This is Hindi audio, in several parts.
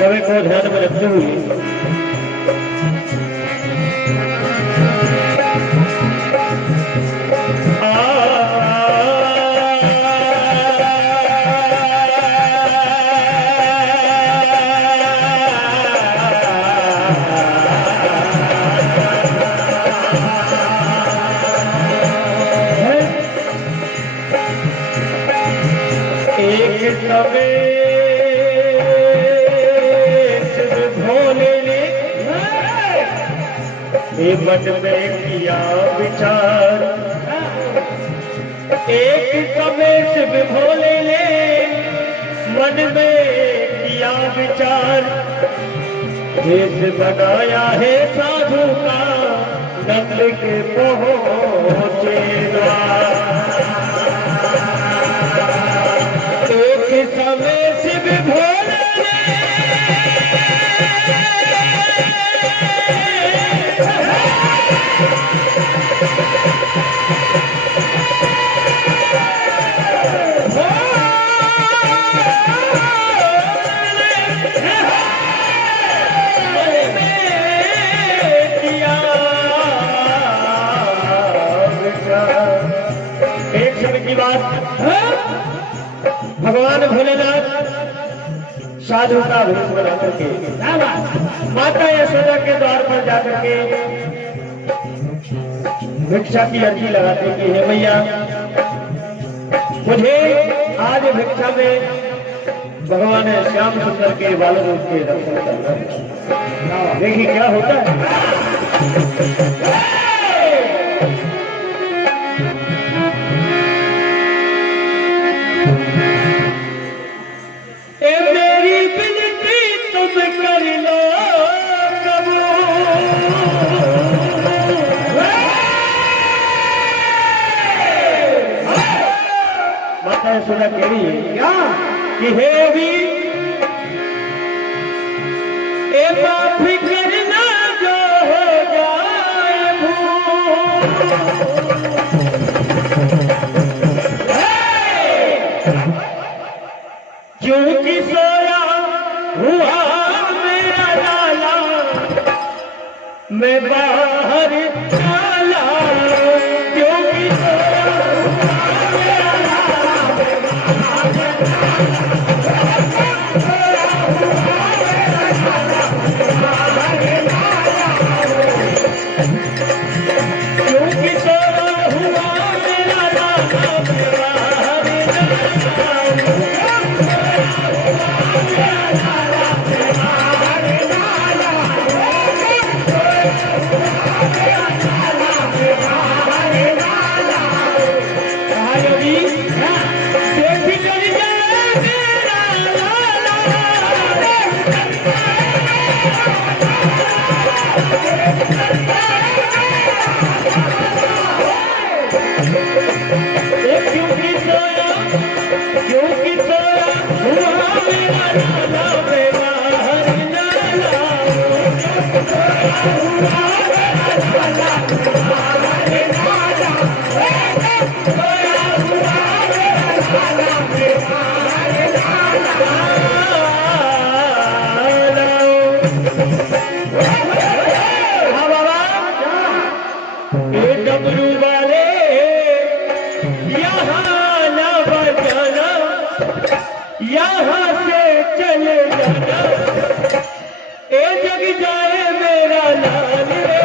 सभी को ध्यान में रखते हुए एक समय मन में किया विचार, एक समय शिव भोले ने मन में किया विचार, देश बनाया है साधु का नंद के पहुंचेगा। एक समय शिव भोले भगवान भोलेनाथ साधु का भेष बना करके माता यशोदा के द्वार पर जाकर के भिक्षा की अर्जी लगाते कि हे भैया मुझे आज भिक्षा में भगवान श्याम सुंदर के बालों रूप के दर्शन करना है। देखिए क्या होता है। सुना कह रही है क्या कि हे भी ए माफी करना जो हो जाए क्योंकि सोया हुआ मेरा लाला मैं बाहर चला क्योंकि यहाँ से चले जाना ए जग जाए मेरा लाल रे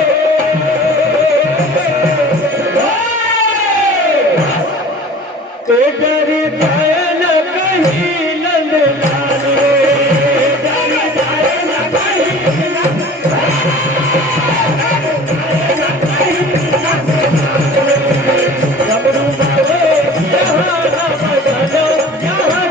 ए डर जाए न कहीं नंद लाल रे डर जाए न कहीं डमरू वाले यहाँ न बजाना यहाँ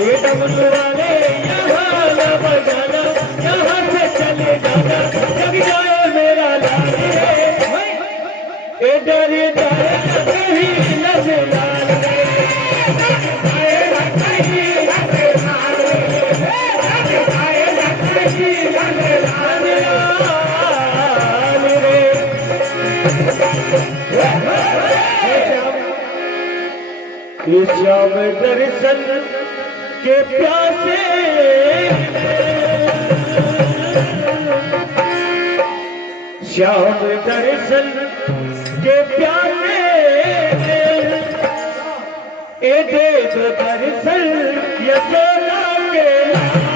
ये डमरू वाले यहाँ न बजाना, यहाँ से चले जाना, जग जाए मेरा लाल रे। ये डर जाए कहीं न से लाल रे, ये श्याम दर्शन के प्यासे, श्याम दर्शन के प्यासे, ए दे दो दर्शन यशोदा के लाला,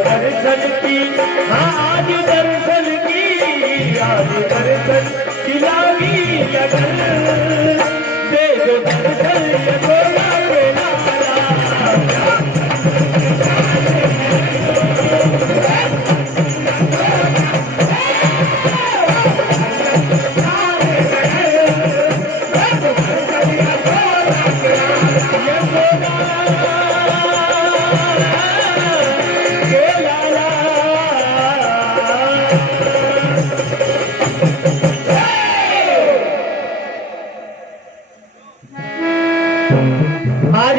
दर्शन की, आज दर्शन की, आज दर्शन की लागी लगन, दे दो दर्शन यशोदा के लाला। आज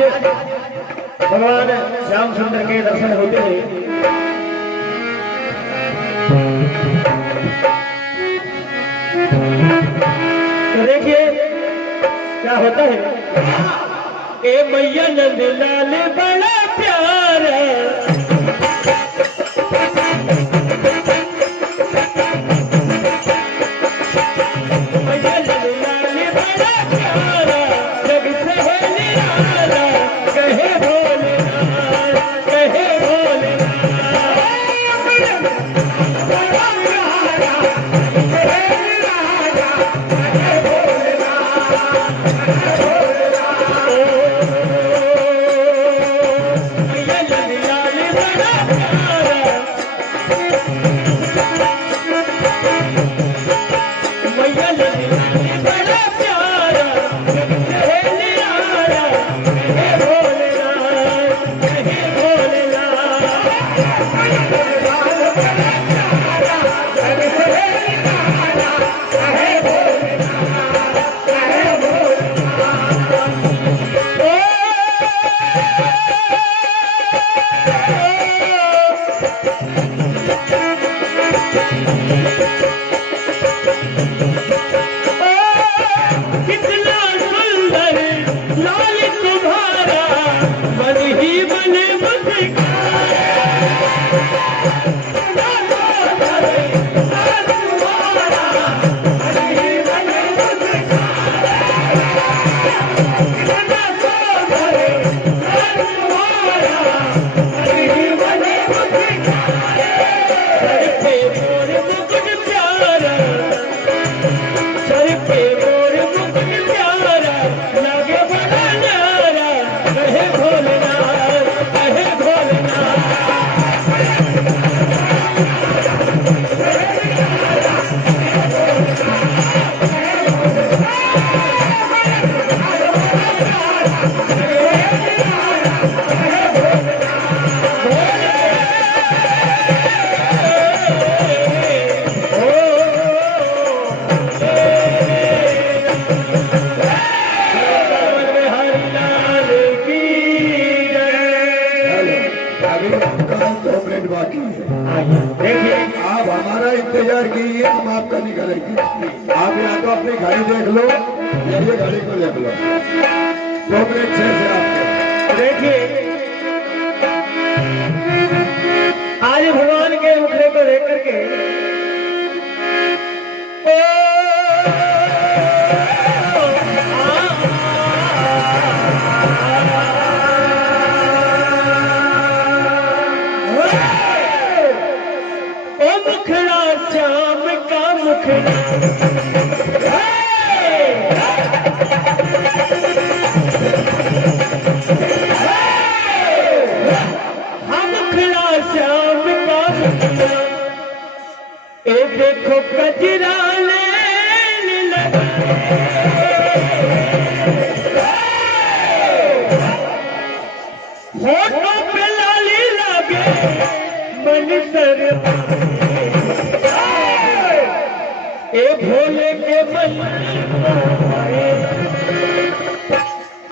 भगवान श्याम सुंदर के दर्शन होते हैं। तो देखिए क्या होता है। ए मैया नंद लाल बड़ा प्यारा, नहीं करेंगे। आप या तो अपनी घड़ी देख लो या ये घड़ी को देख लो। 2 मिनट 6 से आपके देखिए आज भगवान के मुखड़े को देख करके ओ मुखड़ा श्याम का मुखड़ा श्याम का मुखड़ा ए देखो कजरा लेने लगा होठों पे लाली लगे मन सर ए भोले के मन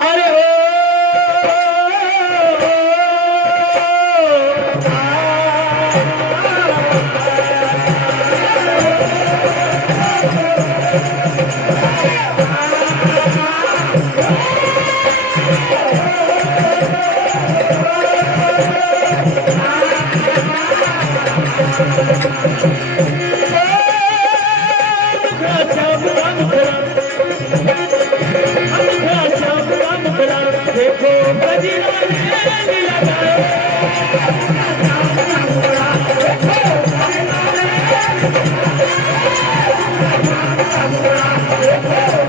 अरे ओ देखो कजरा लेने लगा देखो